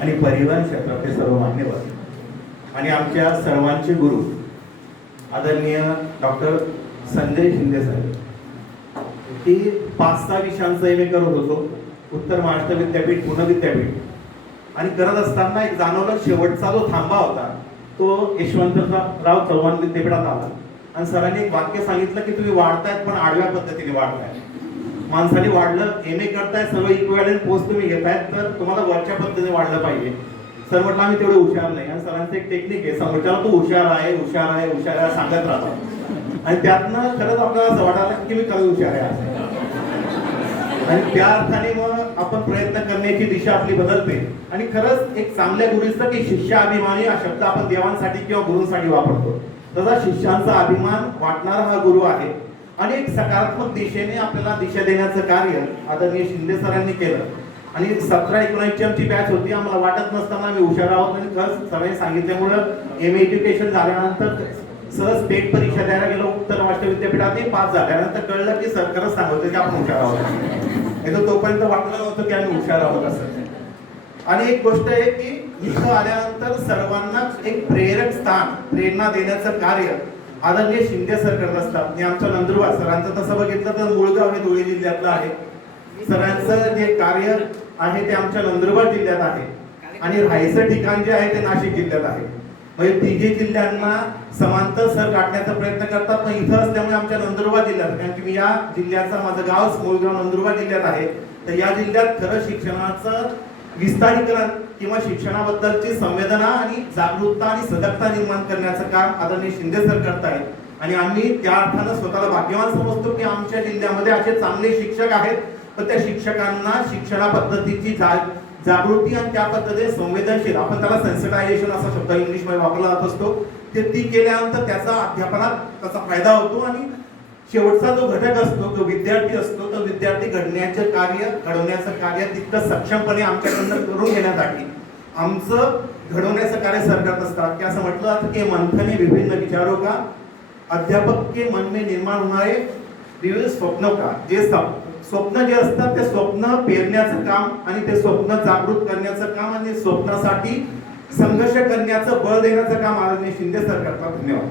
आणि परिवहन क्षेत्रातले सर्व मान्यवर आणि आमच्या सर्वांचे गुरु आदरणीय डॉक्टर संजय शिंदे साहेब, की 5-6 विषयांचं एम ए करत होतो उत्तर महाराष्ट्र विद्यापीठ, पुणे विद्यापीठ, आणि करत असताना एक जाणवलं शेवटचा जो थांबा होता तो यशवंतराव चव्हाण विद्यापीठात आला आणि सरांनी एक वाक्य सांगितलं की तुम्ही वाढतायत पण आडव्या पद्धतीने वाढताय. माणसाने वाढलं, एम ए करताय, सर्व इक्विव्हॅलेंट पोस्ट तुम्ही घेतायत, तर तुम्हाला वरच्या पद्धतीने वाढलं पाहिजे. सर म्हटलं आम्ही तेवढे हुशार नाही. आणि सरांचं एक टेक्निक आहे, समोरच्याला तू हुशार आहे हुशार आहे हुशार आहे सांगत राहतात आणि त्यातनं खरंच आपल्याला असं वाटायला की मी खरंच हुशार आहे आणि त्या अर्थाने मग आपण प्रयत्न करण्याची दिशा आपली बदलते. आणि खरंच एक चांगल्या गुरुचं की शिष्याभिमानी हा शब्द आपण देवांसाठी किंवा गुरूंसाठी वापरतो, तसा शिष्यांचा अभिमान वाटणारा हा गुरु आहे. आणि एक सकारात्मक दिशेने आपल्याला दिशा देण्याचं कार्य आदरणीय शिंदे सरांनी केलं. आणि 17-19 ची आमची बॅच होती. आम्हाला वाटत नसताना आम्ही हुशार आहोत आणि खरंच सरांनी सांगितल्यामुळं एम एज्युकेशन झाल्यानंतर सहज स्टेट परीक्षा द्यायला गेलो उत्तर महाराष्ट्र विद्यापीठात, पास झाल्यानंतर कळलं की सर खरंच सांगतो की आपण हुशार आहोत. नाही तोपर्यंत वाटलं नव्हतं की आम्ही हुशार आहोत असं. आणि एक गोष्ट आहे की इथं आल्यानंतर सर्वांना एक प्रेरक स्थान, प्रेरणा देण्याचं कार्य आदरणीय शिंदे सर करत असतात. आणि आमच्या नंदुरबार सरांचं तसं बघितलं तर मूळगाव हे धुळे जिल्ह्यातलं आहे. सरांचं जे कार्य आहे ते आमच्या नंदुरबार जिल्ह्यात आहे आणि राहायचं ठिकाण जे आहे ते नाशिक जिल्ह्यात आहे. म्हणजे तिघे जिल्ह्यांना समांतर सर गाठण्याचा प्रयत्न करतात. पण इथं असल्यामुळे आमच्या नंदुरबार जिल्ह्यात, कारण की मी या जिल्ह्याचा, माझं गाव मूळगाव नंदुरबार जिल्ह्यात आहे, तर या जिल्ह्यात खरं शिक्षणाचं विस्तारीकरण किंवा शिक्षणाबद्दलची संवेदना आणि जागरूकता आणि सजगता निर्माण करण्याचं काम आदरणीय शिंदे सर करतायत. आणि आम्ही त्या अर्थानं स्वतःला भाग्यवान समजतो की आमच्या जिल्ह्यामध्ये असे चांगले शिक्षक आहेत. पण त्या शिक्षकांना शिक्षणा पद्धतीची जागृती आणि त्या पद्धतीने संवेदनशील, आपण त्याला सेन्सिटायझेशन असा शब्द इंग्लिश मध्ये वापरला जात असतो, ते ती केल्यानंतर त्याचा अध्यापनात त्याचा फायदा होतो. आणि शेवटचा जो घटक असतो, जो विद्यार्थी असतो, तो विद्यार्थी घडवण्याचं कार्य तितकं सक्षमपणे आमच्याकडनं करून घेण्यासाठी आमचं घडवण्याचं कार्य सर करत असतात. की असं म्हटलं जातं की मंथने विभिन्न विचारों का, अध्यापक के मन में निर्माण होणारे विविध स्वप्नों का, जे स्वप्न जे असतात ते स्वप्न पेरण्याचं काम आणि ते स्वप्न जागृत करण्याचं काम आणि स्वप्नासाठी संघर्ष करण्याचं बळ देण्याचं काम आदरणीय शिंदे सर करतात. धन्यवाद.